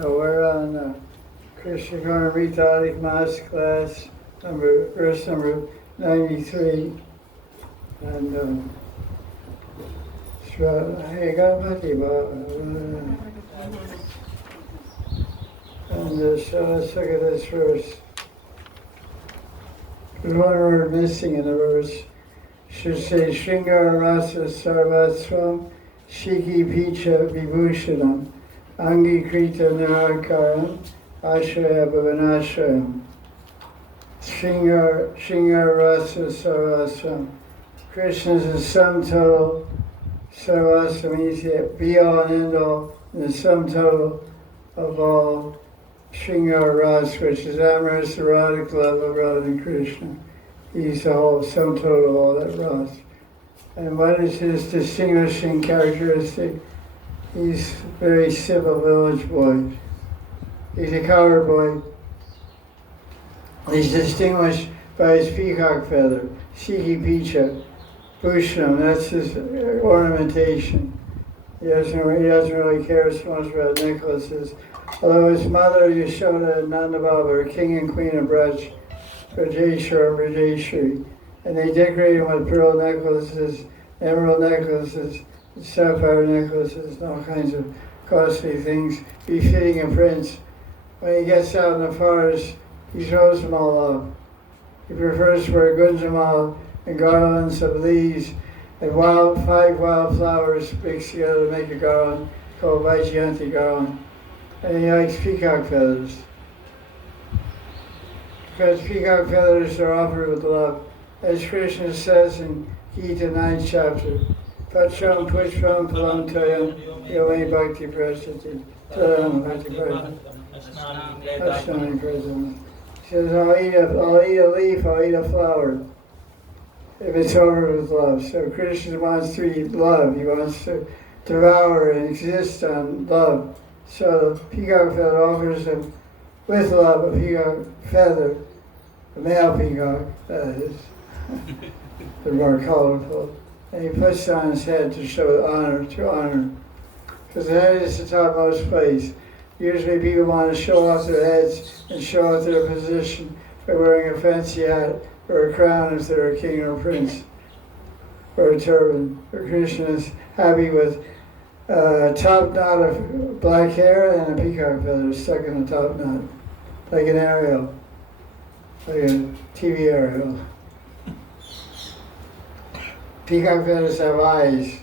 So we're on Krishna Karnamrita Mass class, verse number 93. And hey, Gopal, and let's look at this verse. There's one word missing in the verse. Should say Shringar Rasa Sarvatsvam Shiki Picha Vibhushanam Angi Krita Narakaram Ashraya Bhavanashrayam. Shringar Rasa Sarvatsvam. Krishna is the sum total. Sarvatsvam means the be all and end all, and the sum total of all Shringar Ras, which is amorous erotic love of Radha and Krishna. He's the whole sum total of all that Ras. And what is his distinguishing characteristic? He's a very civil village boy. He's a cowherd boy. He's distinguished by his peacock feather, Siki Picha, Bhushanam, that's his ornamentation. He doesn't really care so much about necklaces. Although his mother, Yashoda and Nanda Baba, are king and queen of Braj, Brajeshwar and Brajeshwari, and they decorate him with pearl necklaces, emerald necklaces, sapphire necklaces, and all kinds of costly things befitting a prince. When he gets out in the forest, he throws them all off. He prefers to wear gunjamal and garlands of leaves and 5 wild flowers mixed together to make a garland called Vaijayanti garland. And he likes peacock feathers. Because peacock feathers are offered with love. As Krishna says in Gita 9th chapter, Pacham Pushpam Palam Toyam Yome Bhakti Prasati Taram Bhakti Prasati. Ashnani Prasati. He says, I'll eat a leaf, I'll eat a flower, if it's offered with love. So Krishna wants to eat love. He wants to devour and exist on love. So the peacock feather offers him with love a peacock feather, a male peacock, that is. They're more colorful. And he puts it on his head to show honor, because the head is the topmost place. Usually people want to show off their heads and show off their position by wearing a fancy hat or a crown if they're a king or a prince, or a turban. But Krishna is happy with a top knot of black hair and a peacock feather stuck in the top knot, like an aerial, like a TV aerial. Peacock feathers have eyes,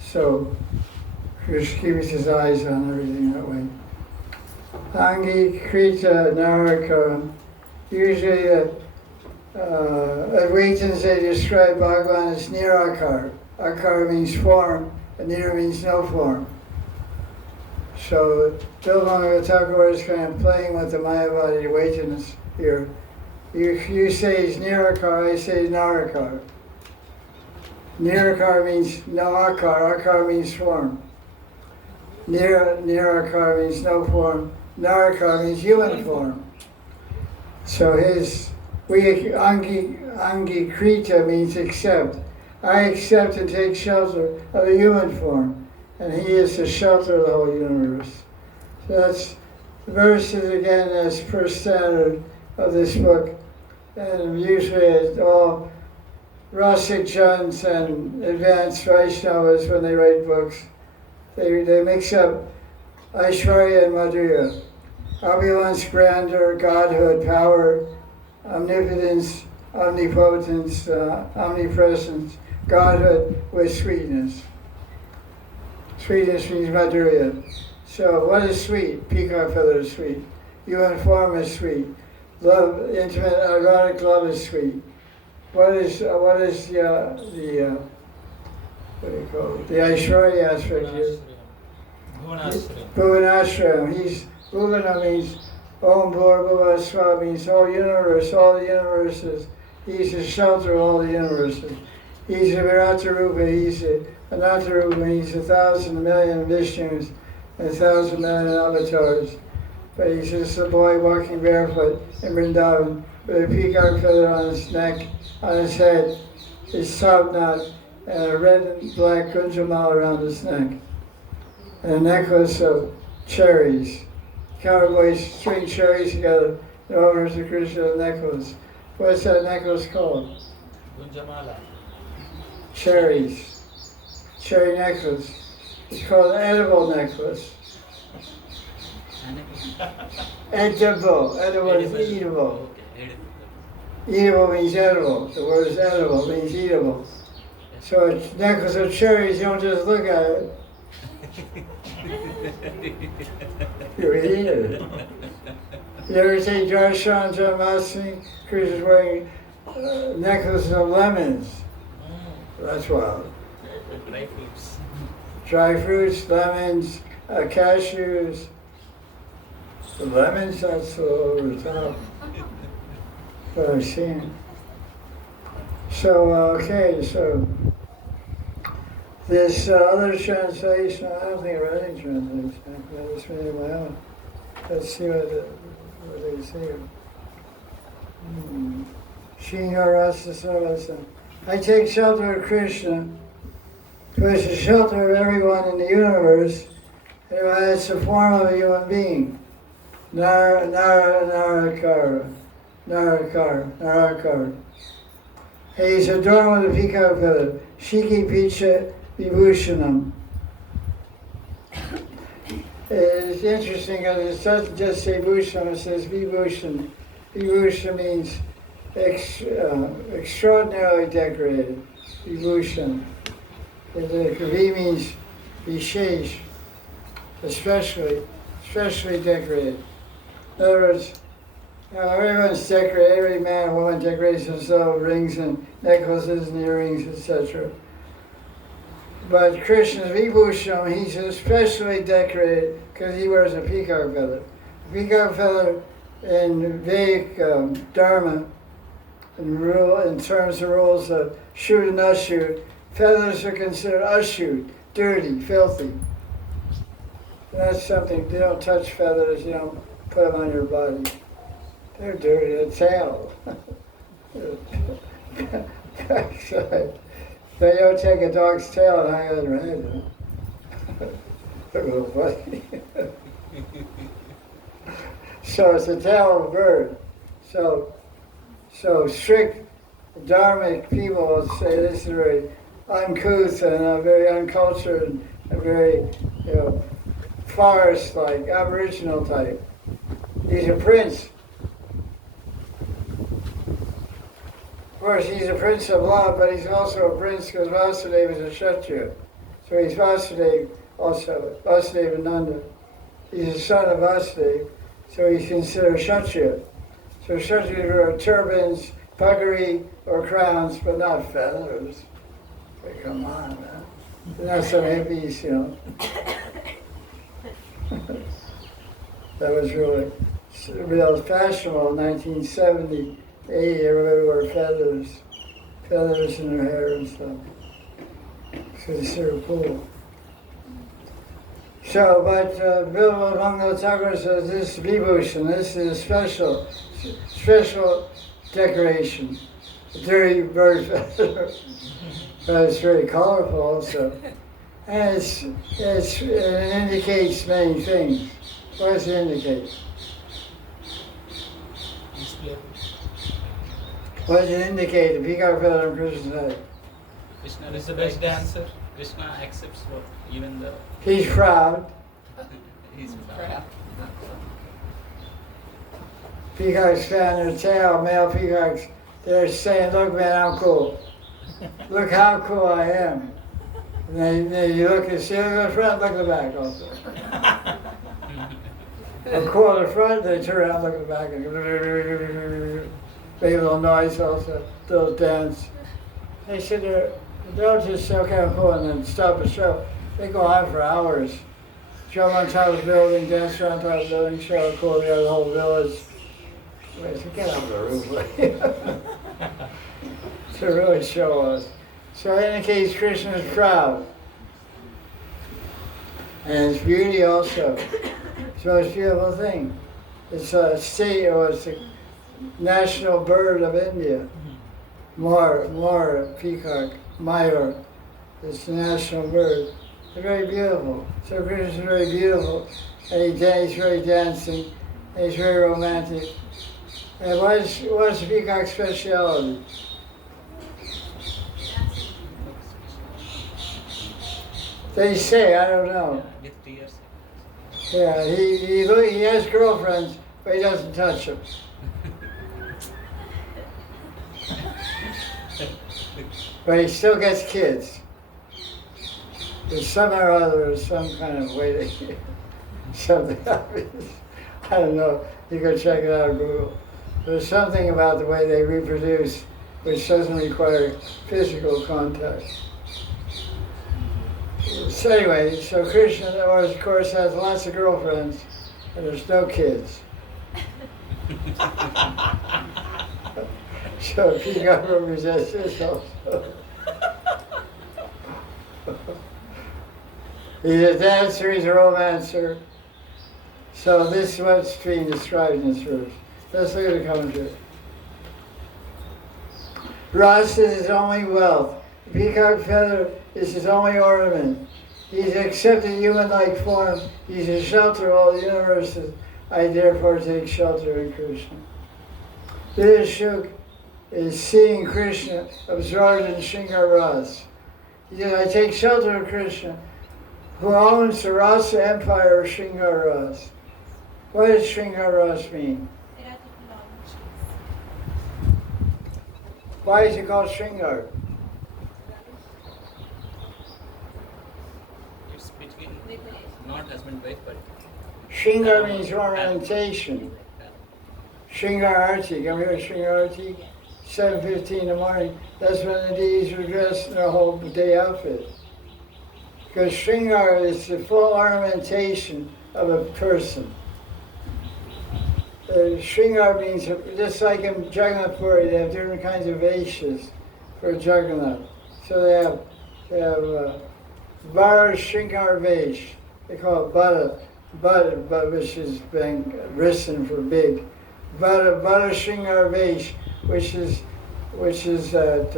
so Krishna keeps his eyes on everything that way. Angi Krita Narakaram. Usually Advaitins, they describe Bhagavan as Nirakar. Akar means form, and Nira means no form. So Bilbanga Thakur is kind of playing with the Mayavadi Advaitins here. You say he's Nirakar, I say Narakar. Nirakar means no Akar, Akar means form. Nirakar means no form, Narakar means human form. So Angi Krita means accept. I accept and take shelter of the human form, and he is the shelter of the whole universe. So that's the verses again as per standard of this book. And usually it's all Rasik Jans and advanced Vaishnavas, when they write books, they mix up Aishwarya and Madhurya. Opulence, grandeur, godhood, power, omnipotence, omnipotence, omnipresence, godhood with sweetness. Sweetness means Madhurya. So what is sweet? Peacock feather is sweet. Human form is sweet. Love, intimate, erotic love is sweet. What is the what do you call it? The Aishwarya aspect here. Bhuvanashrayam. Bhuvana means Om Bhur Swa means whole universe, all the universes. He's the shelter of all the universes. He's a Virata Rupa, he's a Ananta Rupa, he's 1,000 million Vishnus and 1,000 million avatars. But he's just a boy walking barefoot in Vrindavan with a peacock feather on his neck, on his head, his top knot, and a red and black kunjamal around his neck, and a necklace of cherries, cowboys string cherries together and offers to Krishna a necklace. What's that necklace called? Gunjamala. Cherries. Cherry necklace. It's called an edible necklace. Edible. Edible is eatable. Okay. Eatable means edible. The word is edible, means eatable. So a necklace of cherries, you don't just look at it. You eat it. You ever see Darsan Janmashtami? Krishna's wearing necklaces of lemons. That's wild. Dry fruits. Dry fruits, lemons, cashews. The lemons, that's over the top. But I've seen. So, okay, so this other translation, I don't think I read any translation. I just made my own. Let's see what they say. Shringar Rasa Sarvasa. I take shelter of Krishna, who is the shelter of everyone in the universe, and who has the form of a human being. Narakara. He is adorned with a peacock feather. Shiki Picha Vibhushanam. It's interesting because it doesn't just say Bhushan, it says Vibhushan. Vibhushan means extraordinarily decorated. Vibhushan. V means Vishesh, especially decorated. In other words, everyone's decorated, every man and woman decorates themselves, rings and necklaces and earrings, etc. But Krishna's Vibhusham, he's especially decorated because he wears a peacock feather. A peacock feather in Vedic Dharma, in terms of rules of shoot and unshoot, feathers are considered unshoot, dirty, filthy. And that's something, you don't touch feathers, you don't put them on your body. They're dirty, the tail. They don't take a dog's tail and hang it on their head. Look a little funny. So it's the tail of a bird. So strict dharmic people will say this is very uncouth and very uncultured and very, forest-like, aboriginal type. He's a prince. Of course, he's a prince of love, but he's also a prince because Vasudeva is a Kshatriya. So he's Vasudeva also, Vasudeva Nanda. He's the son of Vasudeva, so he's considered Kshatriya. So Kshatriyas wear turbans, puggaree, or crowns, but not feathers. Hey, come on, man. They're not some hippies, That was really real fashionable in 1978. Everybody wore feathers in their hair and stuff. So it's sort of cool. So, but Bilbo Mangala Thakur says this is Vibhushan, this is a special decoration. A dirty bird feather, but it's very colorful also. And it indicates many things. What does it indicate? What does it indicate? The peacock feather on Krishna's head. Krishna is the best dancer. Krishna accepts what even the. He's proud. He's proud. Peacocks fan their tail, male peacocks, they're saying, look man, I'm cool. Look how cool I am. And you look and see, look at the front, look at the back also. I'm cool at the front, they turn around, look at the back, and make a little noise also, a little dance. They sit there, they'll just say, okay, I'm cool, and then stop the show. They go on for hours. Jump on top of the building, dance around top of the building, show how cool they are, the whole village. Wait, so get off the roof. To really show us. So it indicates Krishna is proud. And his beauty also. It's the most beautiful thing. It's a state, or it's the national bird of India. More peacock, Mayur. It's the national bird. They're very beautiful. So Krishna is very beautiful, and he's very dancing, and he's very romantic. And what's the peacock's speciality? They say, I don't know. With tears. Yeah, he has girlfriends, but he doesn't touch them. But he still gets kids. There's somehow or other, there's some kind of way to something obvious. I don't know. You can check it out on Google. There's something about the way they reproduce which doesn't require physical contact. So anyway, so Krishna, of course, has lots of girlfriends, and there's no kids. So peacock represents this also. He's a dancer, he's a romancer. So this is what's being described in this verse. Let's look at the commentary. Rasa is his only wealth. The peacock feather is his only ornament. He's accepted human-like form. He's a shelter of all the universes. I therefore take shelter in Krishna. This Shuk is seeing Krishna absorbed in Shringar Ras. He says, I take shelter of Krishna, who owns the Rasa empire of Shringar Ras. What does Shringar Ras mean? Why is it called Shringar? It's between not husband wife, but Shringar means ornamentation. Shringar Arti, come here, Shringar Arti, 7:15 in the morning. That's when the deities are dressed in their whole day outfit. Because Shringar is the full ornamentation of a person. Shringar means, just like in Jagannath Puri, they have different kinds of veshas for Jagannath. So they have Vara Shringar Vesh. They call it Bada, which is being risen for big. Vara Shringar Vesh, which is at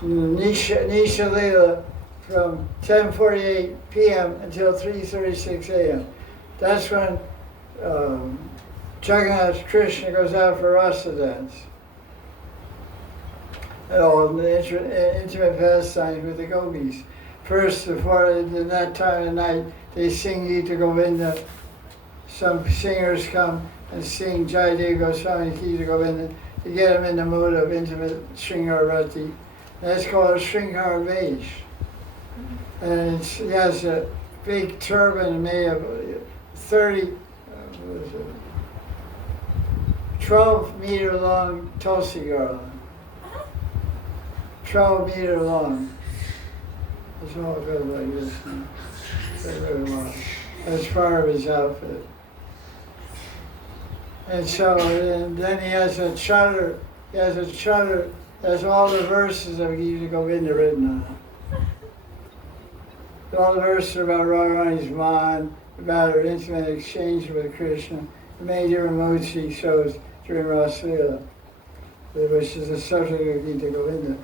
Nisha Leela from 10:48 p.m. until 3:36 a.m. That's when Jagannath Krishna goes out for rasa dance. And the intimate pastimes with the gopis. First, before in that time of night, they sing Gita Govinda. Some singers come and sing Jai Goswami Gita Govinda to get them in the mood of intimate Shringar Rati. That's called a Shringar Vesh. And he has a big turban made of 12-meter long tulsi garland. 12-meter long. It's all good like this. Very long. That's part of his outfit. And so then he has a charter. He has a charter. Has all the verses of Gita Govinda written on it. All the verses about Radharani's mind, about her intimate exchange with Krishna, the many different moods she shows during Rasa Leela, which is the subject of Gita Govinda.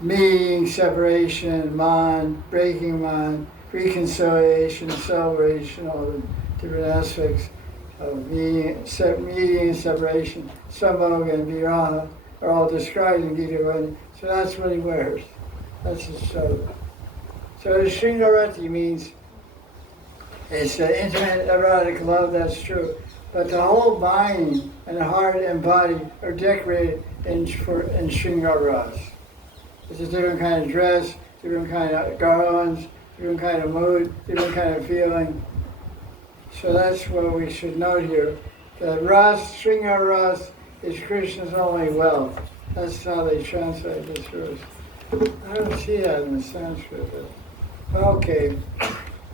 Meeting, separation, mind, breaking mind, reconciliation, celebration, all the different aspects of meeting and separation. Sambhoga and Viraha are all described in Gita Govinda. So that's what he wears. That's his show. So the Shringarati means it's the intimate erotic love, that's true. But the whole mind and the heart and body are decorated in Shringar Ras. It's a different kind of dress, different kind of garlands, different kind of mood, different kind of feeling. So that's what we should note here. That Ras, Shringar Ras, is Krishna's only wealth. That's how they translate this verse. I don't see that in the Sanskrit. Okay.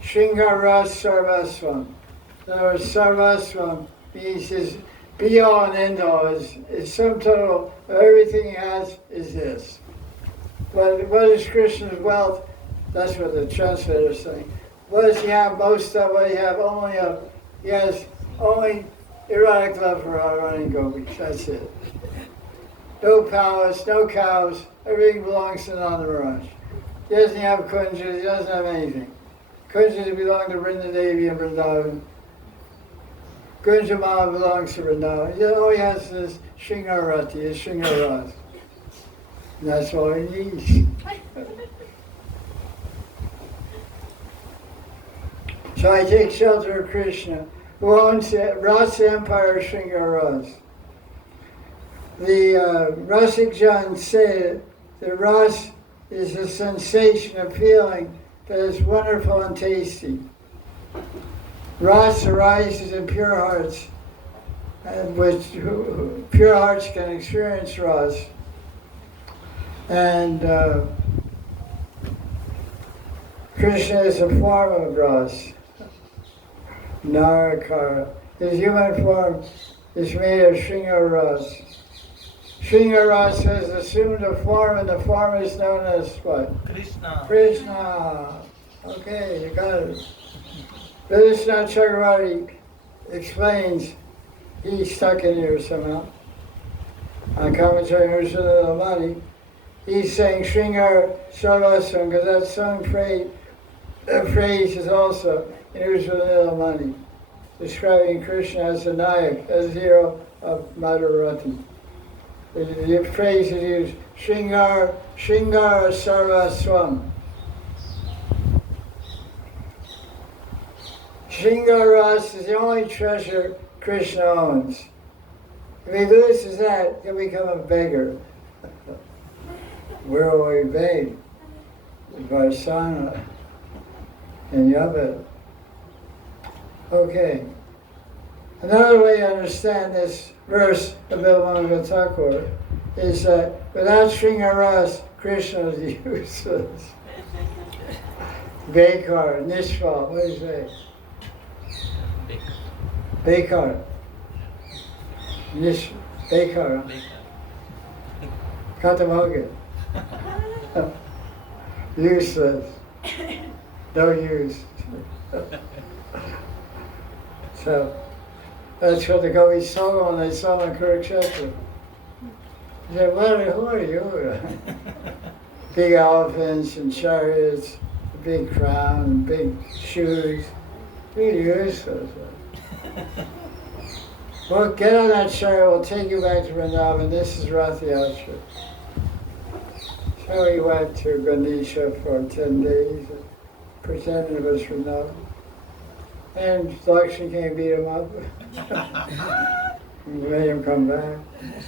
Shringar Ras Sarvasvam. In other words, Sarvasvam means his be all and end all, is sum total of everything he has is this. But what is Krishna's wealth? That's what the translator is saying. What does he have most of? What do you have only of? He has only erotic love for Radharani gopis. That's it. No palace, no cows. Everything belongs to Nanda Maharaj. He doesn't have kunjas, he doesn't have anything. Kunjas belong to Vrindadevi and Vrindavan. Kunjamala belongs to Vrindavan. All he has is Shringar is Shringar. And that's all he needs. So I take shelter of Krishna, who owns the Rasa Empire of Shringar. The Rasik Jans say that Ras is a sensation of feeling that is wonderful and tasty. Ras arises in pure hearts, and which pure hearts can experience Ras. And Krishna is a form of Ras, Narakara. His human form is made of Shringar Ras. Shringar Ras has assumed a form, and the form is known as what? Krishna. Krishna. Okay, you got it. Vishnu Chakravarti explains, he's stuck in here somehow. On commentary on the money, he's saying Shringar Sarvasvam, because that song phrase is also in Ursula money, describing Krishna as the Nayak, as the hero of Madhurati. The phrase is used, Shringar Sarvasvam. Shringar Ras is the only treasure Krishna owns. If he loses that, he'll become a beggar. Where will he beg? Varsana and Yavata. Okay. Another way to understand this verse of Bilmanga Thakur is that without Shringar Ras, Krishna is useless. Bekar, Nishval, what do you say? Bekar. Bekar. Katamoga. Useless. No use. So that's what the Gopi saw when they saw him in Kurukshetra. He said, who are you? Big elephants and chariots, a big crown, and big shoes. You're useless. Well, get on that chariot, we'll take you back to Vrindavan. This is Rath Yatra. So he went to Ganesha for 10 days, pretending it was Vrindavan. And Lakshmi came beat him up. And made him come back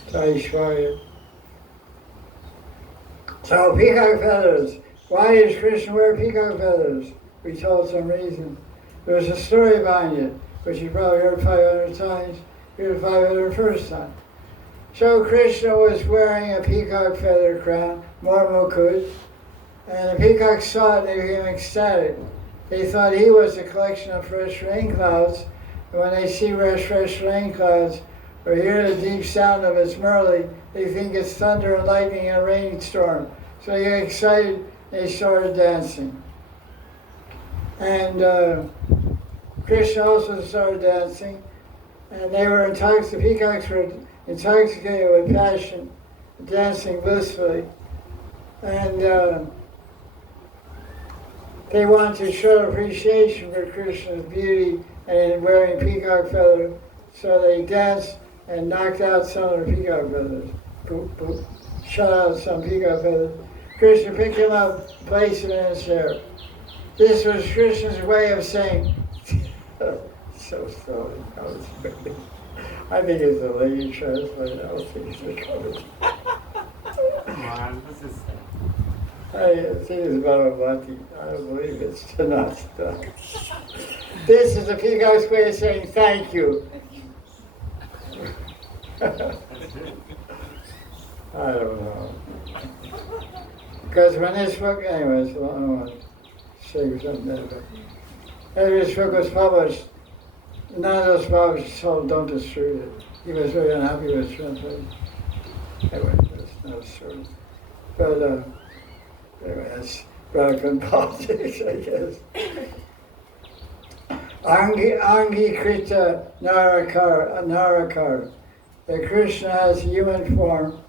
to Aishwarya. So peacock feathers. Why does Krishna wear peacock feathers? We told some reason. There's a story behind it, which you probably heard 500 times. Here's the 501st time. So Krishna was wearing a peacock feather crown, more mukut, and the peacocks saw it and they became ecstatic. They thought he was a collection of fresh rain clouds, and when they see fresh rain clouds or hear the deep sound of its murli, they think it's thunder and lightning and a rainstorm. So they get excited and they started dancing. And Krishna also started dancing, and they were intoxicated, the peacocks were intoxicated with passion, dancing blissfully. And they wanted to show appreciation for Krishna's beauty and wearing peacock feathers, so they danced and knocked out some of the peacock feathers. Boop, boop. Shut out some peacock feathers. Krishna picked him up, placed him in his hair. This was Krishna's way of saying, so silly. I think it's a lady translation. I don't think it's the cover. I think it's Babaji. I don't believe it's not stuck. This is the peacock's way of saying thank you. I don't know. Because when this book, anyways, I don't want to say something there, but after this book was published, none of those publishers told don't distribute it. He was very unhappy with translation. Anyway, that's not true. But anyway, that's Brahman politics, I guess. Angi Krita Narakar. That Krishna has human form.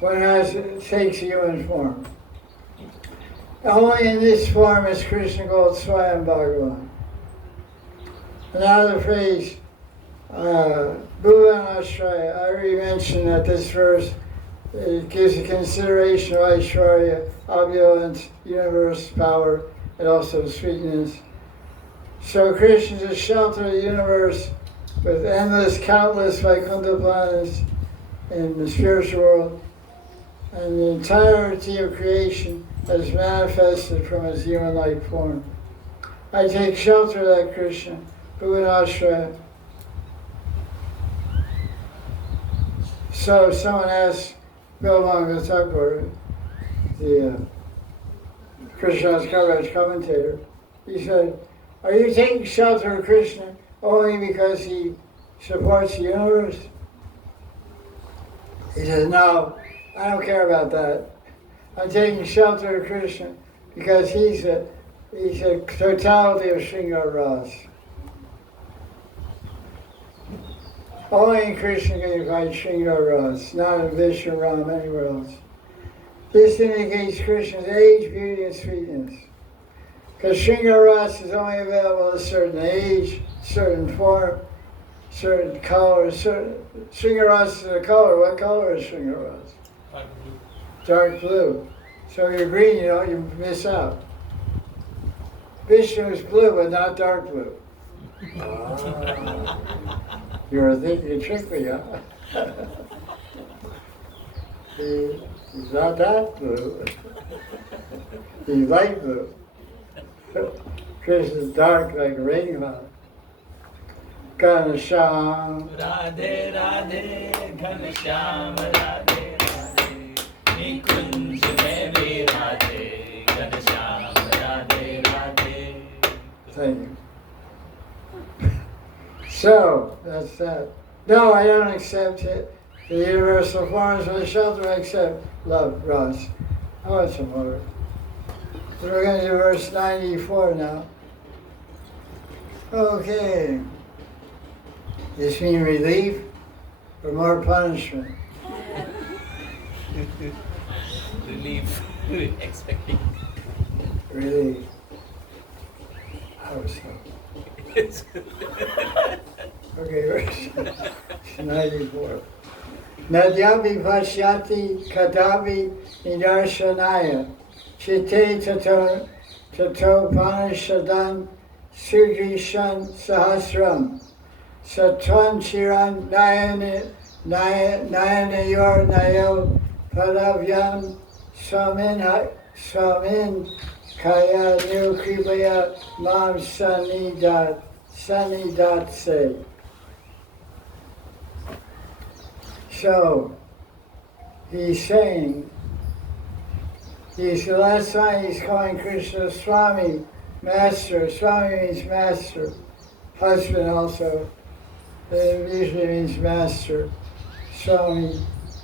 One takes human form. Only in this form is Krishna called Swayam Bhagavan. And now the phrase, Bhuvan Ashraya, I already mentioned that this verse it gives a consideration of Aishwarya, opulence, universe, power, and also sweetness. So Krishna is the shelter of the universe with endless, countless Vaikuntha planets in the spiritual world, and the entirety of creation is manifested from his human-like form. I take shelter of that Krishna, Bhuvanashraya. So someone asked Bilmanga Thakur, the Krishna's Kaviraj commentator, he said, are you taking shelter of Krishna only because he supports the universe? He said, no, I don't care about that. I'm taking shelter of Krishna because he's a totality of Shringar Ras. Only in Krishna can you find Shringar Ras, not in Vishnu Ram anywhere else. This indicates Krishna's age, beauty, and sweetness. Because Shringar Ras is only available at a certain age, certain form, certain color. Shringar Ras is a color. What color is Shringar Ras? Dark blue. Dark blue. So if you're green, you miss out. Vishnu is blue, but not dark blue. You're thinking trickery, huh? He's not that blue. He's light blue. Krishna's dark like a rain cloud. Ghanasham. Radhe Radhe, Ghanasham Radhe Radhe, Nikunj mein bhi Radhe, Ghanasham Radhe Radhe. Thank you. So, that's that. No, I don't accept it. The universal forms of the shelter, I accept love, Ross. I want some more. So we're going to do verse 94 now. Okay. This means relief or more punishment? Relief, expecting. Relief. How so? Okay, verse 94. Nadyapi pashyati kadapi nidarshanaya chitte tato panishadan sudrishan sahasram satwan chiran nayanayor nayo padavyam swamin kaya nukribaya mam sanidat se. So, he's saying, the last time he's calling Krishna Swami, Master. Swami means Master. Husband also. It usually means Master. Swami.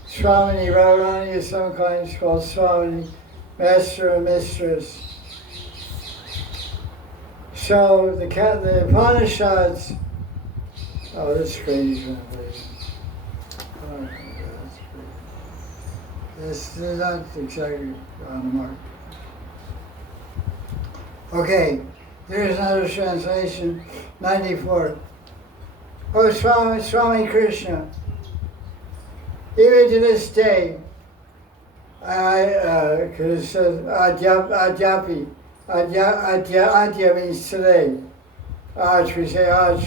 Swamini, Radharani is sometimes called Swamini, Master and Mistress. So, the Upanishads, oh, this is crazy. This is not exactly on the mark. Okay, here's another translation, 94. Oh, Swami Krishna, even to this day, because it says Adyapi. Adya means today. Aj, we say Aj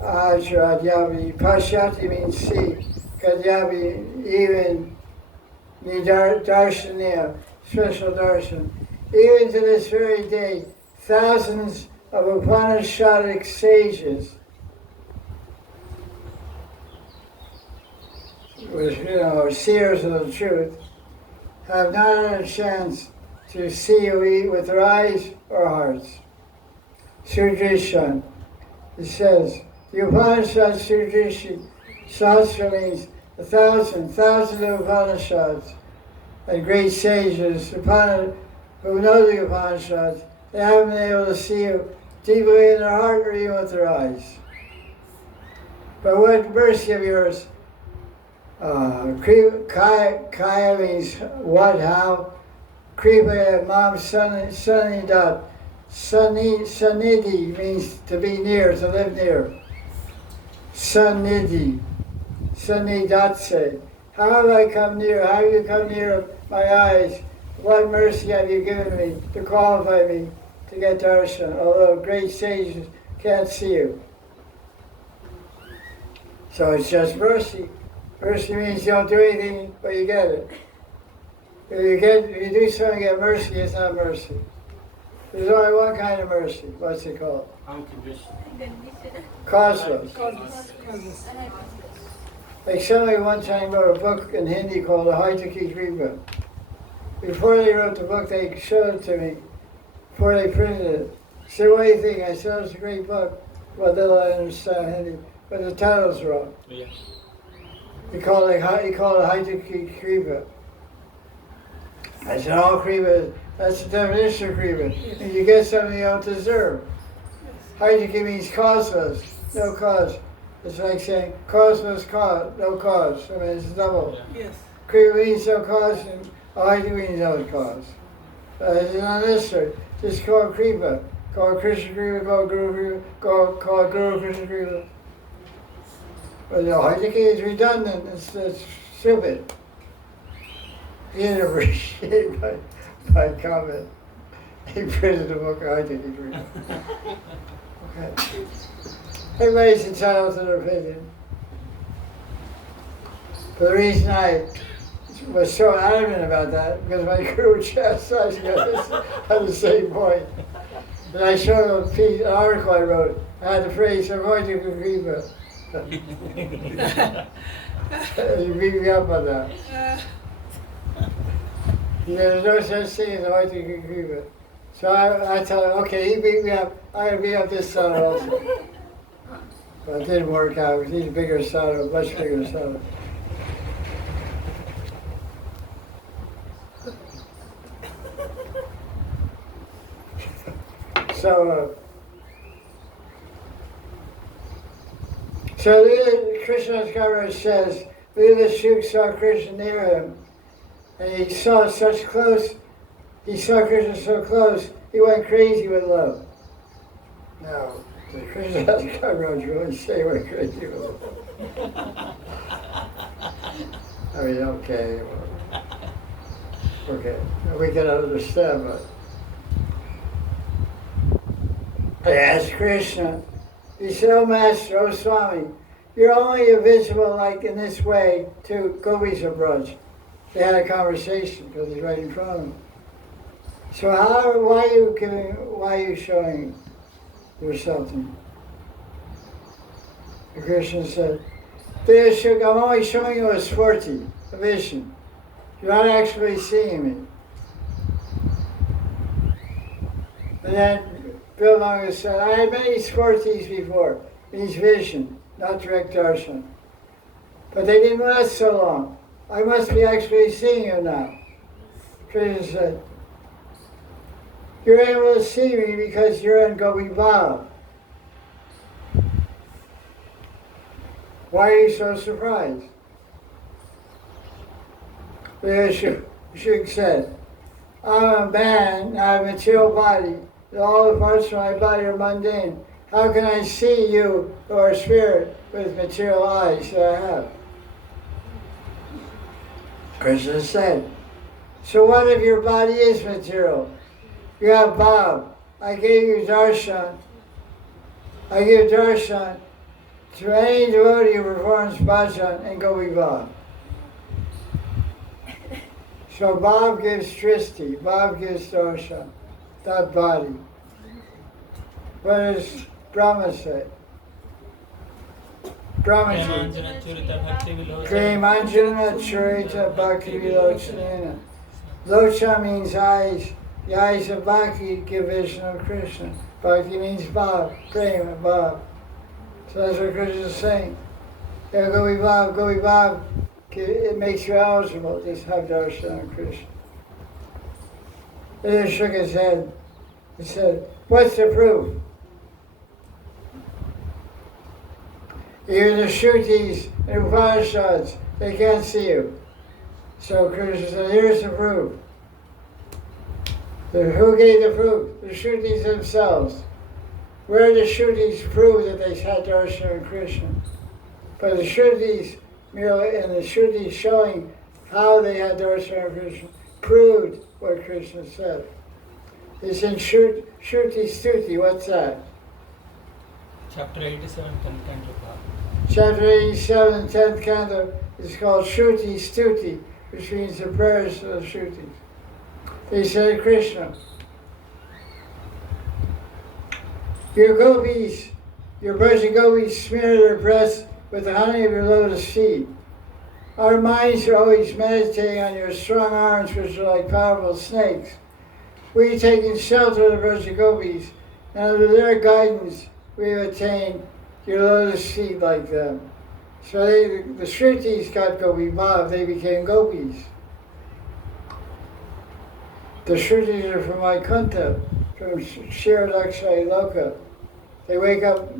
or Adyapi. Pashyati means see. Kadyapi, even. Darshaniya, special darshan. Even to this very day, thousands of Upanishadic sages, seers of the truth, have not had a chance to see or eat with their eyes or hearts. Sudrishan, it says, the Upanishad Sudrishi, Sahasra means thousands of Upanishads and great sages who know the Upanishads. They haven't been able to see you deeply in their heart or even with their eyes. But what mercy of yours, Kaya means what, how, Kripa, Mam Sanidat. Sanidhi means to be near, to live near. Sanidhi. Sanidatse. How have I come near? How have you come near my eyes? What mercy have you given me to qualify me to get darshan, although great sages can't see you? So it's just mercy. Mercy means you don't do anything, but you get it. If you do something, get mercy, it's not mercy. There's only one kind of mercy. What's it called? Causeless. Like somebody one time wrote a book in Hindi called Haitaki Kripa. Before they wrote the book, they showed it to me. Before they printed it. I said, what do you think? I said, it's a great book. Well, they'll understand Hindi. But the title's wrong. Yes. He called it Haitaki Kripa. I said, oh, Kripa, that's the definition of Kripa. And you get something you don't deserve. Haitaki means causeless, no cause. It's like saying causeless cause, no cause. I mean, it's double. Yes. Kripa means no cause, and Haitaki means no cause. It's not necessary. Just call Kripa. Call Krishna Kripa, call Guru Kripa, call Guru Krishna Kripa. But no, Haitaki is redundant. It's stupid. He didn't appreciate my comment. He printed a book on Haitaki Kripa. Okay. Everybody's entitled to their opinion. But the reason I was so adamant about that, because my guru chastised me on the same point. And I showed him an article I wrote. I had the phrase, avoid the Kripa. He beat me up on that. There's no such thing as avoid the Kripa. So I tell him, okay, he beat me up, I'm going to beat up this son also. But it didn't work out, because he's a bigger son, a much bigger son. So Krishna's Maharaj says, Lila Shuk saw Krishna near him, and he saw Krishna so close, he went crazy with love. Now, did Krishna's Maharaj really say he went crazy with love? I mean, okay, we can understand, but I asked Krishna, he said, oh Master, oh Swami, you're only visible like in this way to Gopis of Braj. They had a conversation because he's right in front of them. So why are you showing your something? And Krishna said, I'm only showing you a swarti, a vision. You're not actually seeing me. And then Bill said, I had many swartis before, means vision, not direct darshan. But they didn't last so long. I must be actually seeing you now. Krishna said, you're able to see me because you're in Gopal. Why are you so surprised? Shuk said, I'm a man, I have a material body. All the parts of my body are mundane. How can I see you, who are spirit, with material eyes that I have? Krishna said, so what if your body is material? You have Bob. I gave you darshan. I give darshan to any devotee who performs bhajan and Gopal. So Bob gives Tristi, Bob gives darshan, that body. What does Brahma say? Brahmaji. Premanjana Churita Bhakti Vilochanena. Locha means eyes. The eyes of Bhakti give vision of Krishna. Bhakti means Bhav, Prema, Bhav. So that's what Krishna is saying. Yeah, go be Bhav. It makes you eligible to have darshan of Krishna. Then he shook his head. He said, what's the proof? Even the Shrutis and Upanishads, they can't see you. So Krishna said, here's the proof. Who gave the proof? The Shrutis themselves. Where the Shrutis prove that they had Darsan of Krishna. But the Shrutis, and the Shrutis showing how they had Darsan of Krishna, proved what Krishna said. It's in Shruti Stuti. What's that? Chapter 87, 10th canto. Chapter 87, 10th canto is called Shruti Stuti, which means the prayers of the Shrutis. They said, Krishna, your gopis, your Braja gopis smear their breasts with the honey of your lotus feet. Our minds are always meditating on your strong arms, which are like powerful snakes. We've taken shelter of the Braja gopis, and under their guidance, we've attained your lotus feet like them. So the Shrutis got gopi bhav, they became gopis. The Shrutis are from Vaikuntha, from Shiradakshay Loka. They wake up,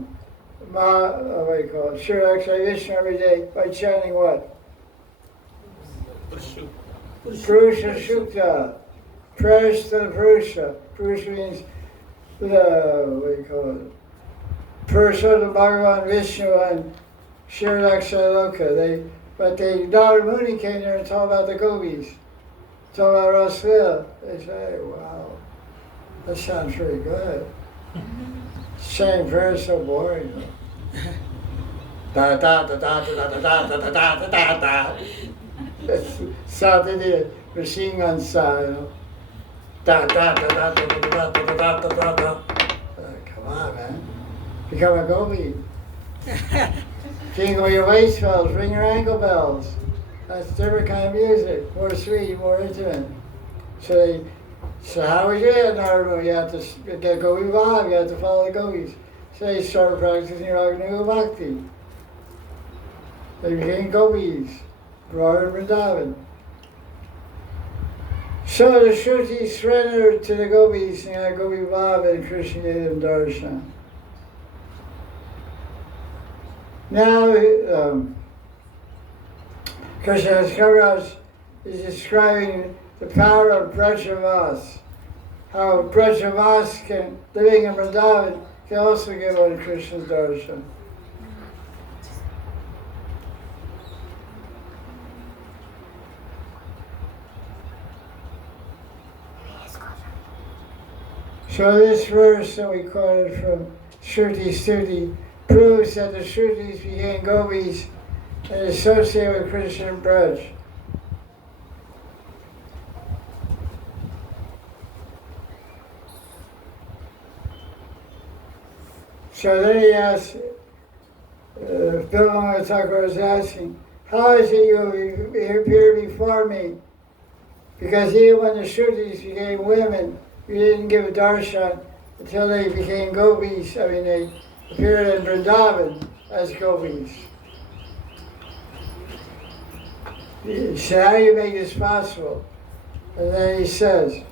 Shiradakshay Vishnu every day by chanting what? Purusha Shukta. Prayers to the Purusha. Purusha means Purushottam Bhagavan Vishnu and Shiradakshay Loka. But Narada Muni came there and told about the gopis. Told about Rasville. They say, wow, that sounds pretty good. Saying prayers so boring. Da da da da da da da da da da da da. That's South India machine gun style. Da da da da da da da da da da da. Come on, man. Become a gopi. Jingle your waist bells, ring your ankle bells. That's a different kind of music, more sweet, more intimate. So how we do it, Narada? You have to get gopi bhav, you have to follow the gopis. So they started practicing Raganuga Bhakti. They became gopis, brought in Vrindavan. So the Shrutis surrendered to the gopis and got gopi bhav, and Krishna gave them darshan. Now, Krishna's Kaviraj is describing the power of Brajavas. How Brajavas living in Vrindavan, can also give one Krishna's darshan. So this verse that we quoted from Shruti Stuti proves that the Shrutis became gopis and associated with Krishna and Braj. So then he asked, Bill Thakur was asking, how is it you appear before me? Because even when the Shrutis became women, you didn't give a darshan until they became gopis. They appeared in Vrindavan as gopis. He said, how do you make this possible? And then he says,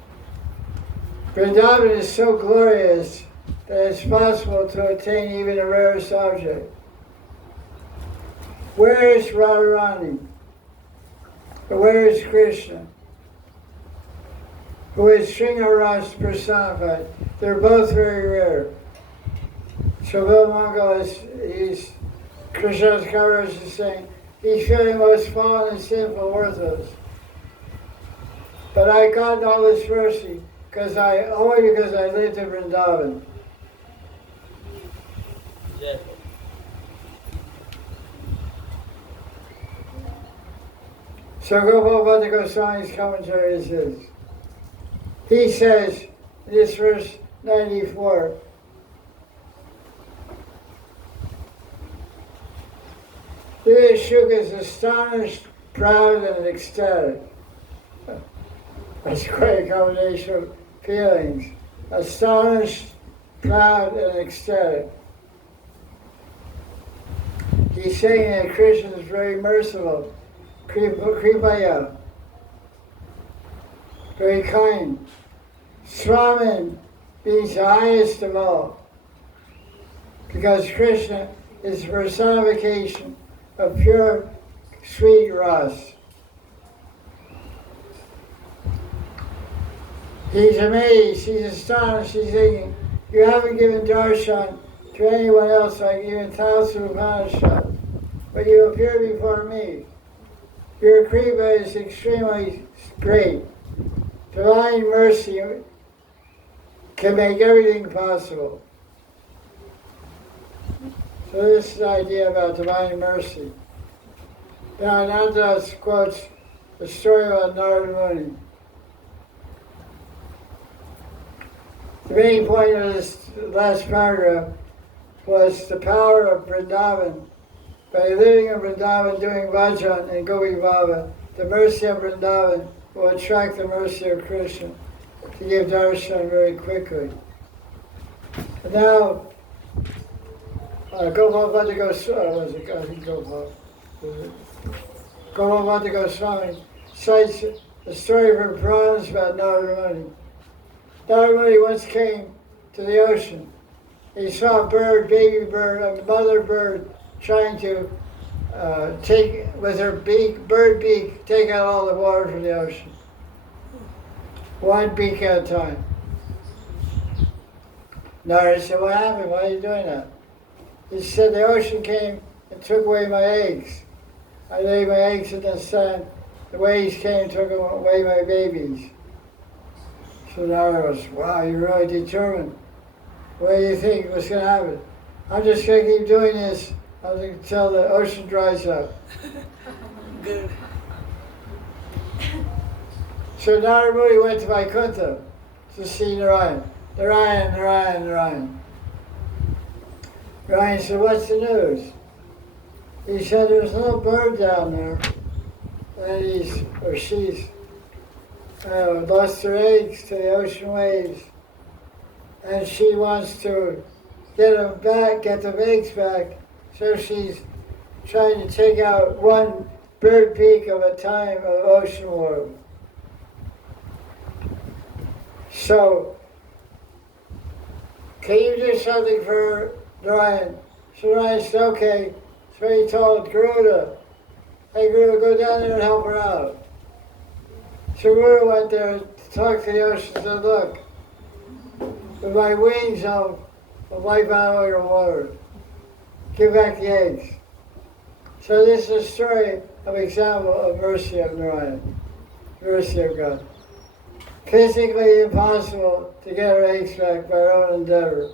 Vrindavan is so glorious that it's possible to attain even the rarest object. Where is Radharani? Where is Krishna? Who is Shringar personified? They're both very rare. So Bill he's Krishna's Kaviraj is saying, he's feeling most fallen and sinful, worthless. But I got all this mercy only because I lived in Vrindavan. Yeah. So Gopal Bhatta Goswami's commentary is this. He says, in this verse 94, This Shuka is astonished, proud, and ecstatic. That's quite a combination of feelings. Astonished, proud, and ecstatic. He's saying that Krishna is very merciful, Kripaya, very kind. Swamin means the highest of all, because Krishna is the personification of pure, sweet ras. He's amazed, he's astonished, he's thinking, you haven't given darshan to anyone else like even Tasu Upanishad, but you appear before me. Your kripa is extremely great. Divine mercy can make everything possible. So this is the idea about divine mercy. Now Ananta quotes the story about Narada Muni. The main point of this last paragraph was the power of Vrindavan. By living in Vrindavan, doing bhajan and Gopi Baba, the mercy of Vrindavan will attract the mercy of Krishna to give darshan very quickly. And now, Gopal Bhatta Goswami cites the story from Puranas about Narada Muni. Narada Muni once came to the ocean. He saw a bird, baby bird, a mother bird trying to take, with her beak, bird beak, take out all the water from the ocean. One beak at a time. Narada said, what happened? Why are you doing that? He said, the ocean came and took away my eggs. I laid my eggs in the sand. The waves came and took away my babies. So Narada was, wow, you're really determined. What do you think was going to happen? I'm just going to keep doing this until the ocean dries up. Good. So Narada Muni went to Vaikuntha to see Narayan. Narayan said, what's the news? He said, there's a little bird down there, and she's lost her eggs to the ocean waves, and she wants to get the eggs back, so she's trying to take out one bird beak of a time of ocean water. So, can you do something for Narayan? So Narayan said, okay. So he told Garuda, hey Garuda, go down there and help her out. So Garuda went there to talk to the ocean and said, look, with my wings I'll wipe out all your water. Give back the eggs. So this is a story of example of mercy of Narayan, mercy of God. Physically impossible to get our eggs back by our own endeavor.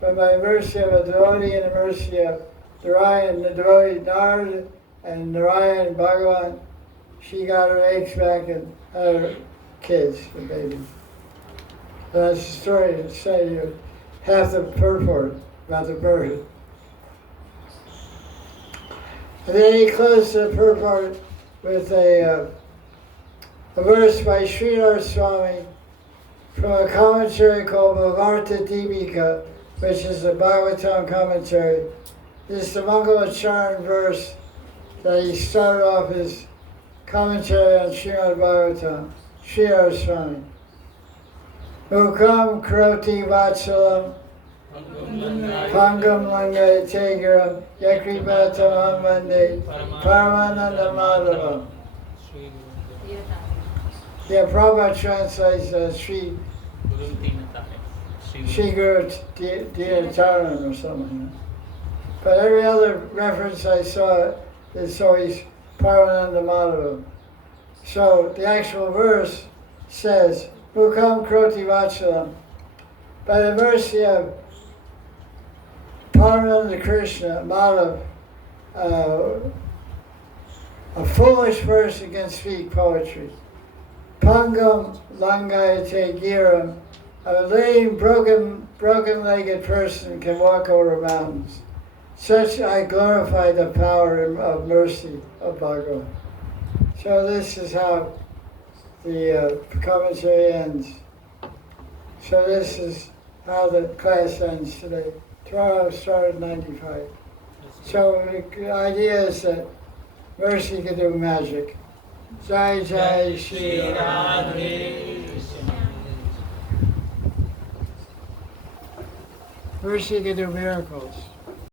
But by mercy of a devotee and the mercy of Narayan, the devotee Narada and Narayan and Bhagavan, she got her eggs back and had her kids, the baby. So that's the story to say you have the purport about the bird. And then he closed the purport with a verse by Shringar Swami from a commentary called Bhavarta Deepika, which is a Bhagavatam commentary. This is the Mangalacharan verse that he started off his commentary on Srimad Bhagavatam, Shringar Swami. Mukam Karoti Vatsalam Pangam Langayate Giram Yakripatam Vande Paramananda Madhavam. Yeah, Prabhupada translates Sri Guru Dinataran or something. But every other reference I saw is always Paramananda Madhavam. So the actual verse says, Mukam Kroti Vatsalam. By the mercy of Paramananda Krishna, Madhav, a foolish person can speak poetry. Pangam Langayate Giram, a lame, broken-legged person can walk over mountains. Such I glorify the power of mercy of Bhagavan. So this is how the commentary ends. So this is how the class ends today. Tomorrow I'll start at 95. So the idea is that mercy can do magic. Jai Jai Shri Radhe. Mercy can do miracles.